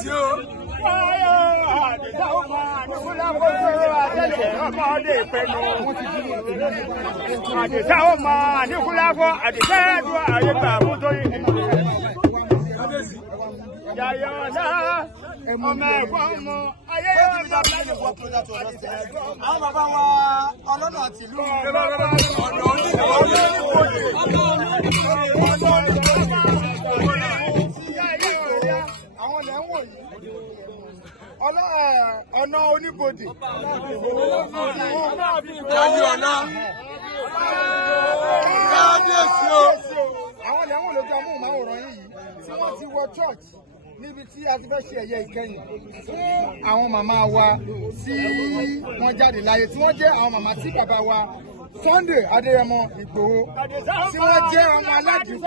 kábíyèsí o. Àdìsá ó máa ní fúlákòóso àtẹ̀lẹ̀ ọmọdé ìpinnu. Àdìsá ó máa ní fúlákò àdìsá ẹ̀dùn àyègbà àmútóyè. Jayọ̀lá ọmọ ẹ̀gbọ́n ọmọ ayé ọjọ́ àwọn bàbá wa ọlọ́nà tìlú ọ̀nà oníbodè ayé ọ̀nà kábíyèsí o. àwọn lẹ́wọ̀n lójú amóhùnmáwòrán yìí tí wọ́n ti wọ church níbi tí a ti fẹ́ ṣe ẹ̀yẹ ìkẹyìn fún àwọn màmá wa tí wọ́n jáde láyé tí wọ́n jẹ́ àwọn màmá tí bàbá wa Sunday Adéyẹmọ Ìgbòho tí wọ́n jẹ́ ọmọ aládìkún.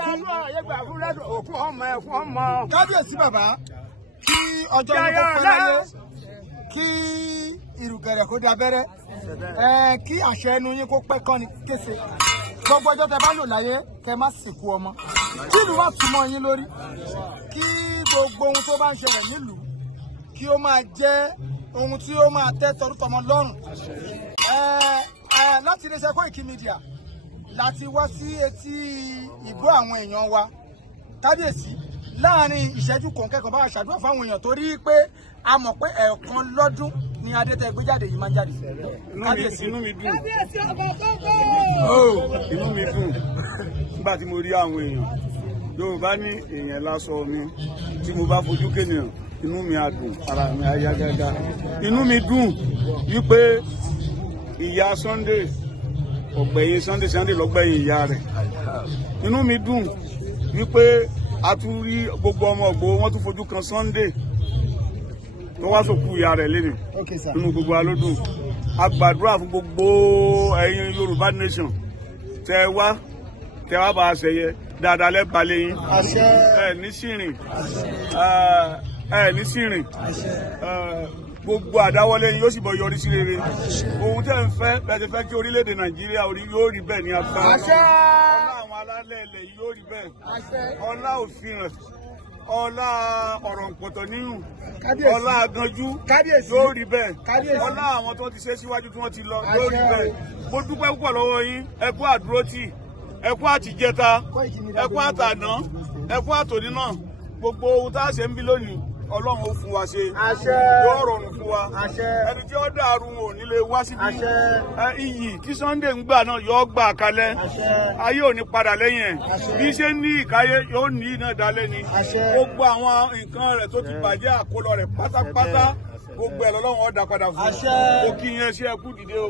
kábíyèsí bàbá kí ọjọ́ yìí kó pẹ́ láyé kí ìrùkẹ̀rẹ̀ kó dábẹ́rẹ́ kí àṣẹ ẹnu yín kó pẹ́ kọ́ni kése gbogbo ọjọ́ tẹ bá lò láyé kẹ má sìnkú ọmọ kí ìlú wà túmọ̀ yín lórí kí gbogbo ohun tó bá ń ṣẹlẹ̀ nílùú kí ó máa jẹ́ ohun tí ó máa tẹ́ tọrútọmọ lọ́rùn. Láti iléeṣẹ́ Koiki Media láti wá sí etí ìgbọ́ àwọn èèyàn wa kábíyèsí láàrin ìṣẹ́jú kọ̀ọ̀kẹ́kọ̀ọ́ bá ṣàdúrà fáwọn èèyàn torí pé a mọ̀ pé ẹ̀ẹ̀kan lọ́dún ni adẹ́tẹ̀ gbé jáde yìí máa ń jáde. Inú mi dùn. Kábíyèsí ọkọ̀ kọ́kọ́. Inú mi dùn nígbà tí mo rí àwọn èèyàn. Yorùbá ní èèyàn lásọ mi tí mo bá fojú kéèyàn inú mi á dùn ara mi á yá gágá. Inú mi dùn wípé ìyá Sunday ọ̀gbẹ̀yìn Sunday lọ́gbẹ̀yìn ìyá rẹ̀. Inú mi dùn wípé a tún rí gbogbo ọmọ Ìgbòho wọn tún fojú kan Sunday tó wá sòkú ìyá rẹ̀ lénìí. Inú gbogbo alódùn a gbàdúrà fún gbogbo ẹ̀yin Yorùbá nation tẹ wá bá a ṣẹyẹ dáadáa lẹ́bàálẹ̀ yín ẹ ní sírìn gbogbo àdáwọlé yín yóò sì bọ̀ yọrí sí rere ohun tẹ́ ń fẹ́ bẹ́ẹ̀ ti fẹ́ kí orílẹ̀-èdè Nàìjíríà yóò rí bẹ́ẹ̀ ní agbára ọlá àwọn alálẹ̀ ilẹ̀ yìí yóò rí bẹ́ẹ̀ ọlá òfin rẹ̀ ọlá ọ̀rọ̀ pọ̀tọ̀ níyùn ọlá aganjú yóò rí bẹ́ẹ̀ ọlá àwọn tó ti ṣe síwájú tí wọ́n ti lọ yóò rí bẹ́ẹ̀ mo dúpẹ́ púpọ̀ lọ́wọ́ yín ẹ kú àdúrótì ẹ kú àtìjẹta ẹ kú àtàná ẹ kú àtòní náà gbogbo ohun tá a ṣe ń bí lónìí Ọlọ́run ó fún wa ṣe yóò rọrùn fún wa ẹni tí ó dàrú wọn ò ní lè wá síbi iyì tí Sunday ń gbà náà yóò gbà kalẹ̀ ayé ò ní padà lẹ́yìn ẹ̀ bí ṣe ní ìkáyé yóò ní iná dalẹ̀ ni gbogbo àwọn nǹkan rẹ̀ tó ti bàjẹ́ àkólọ rẹ̀ pátápátá gbogbo ẹ̀ lọ́lọ́run ó dá padà fún un ó kí yẹn ṣe ẹkú dìde o.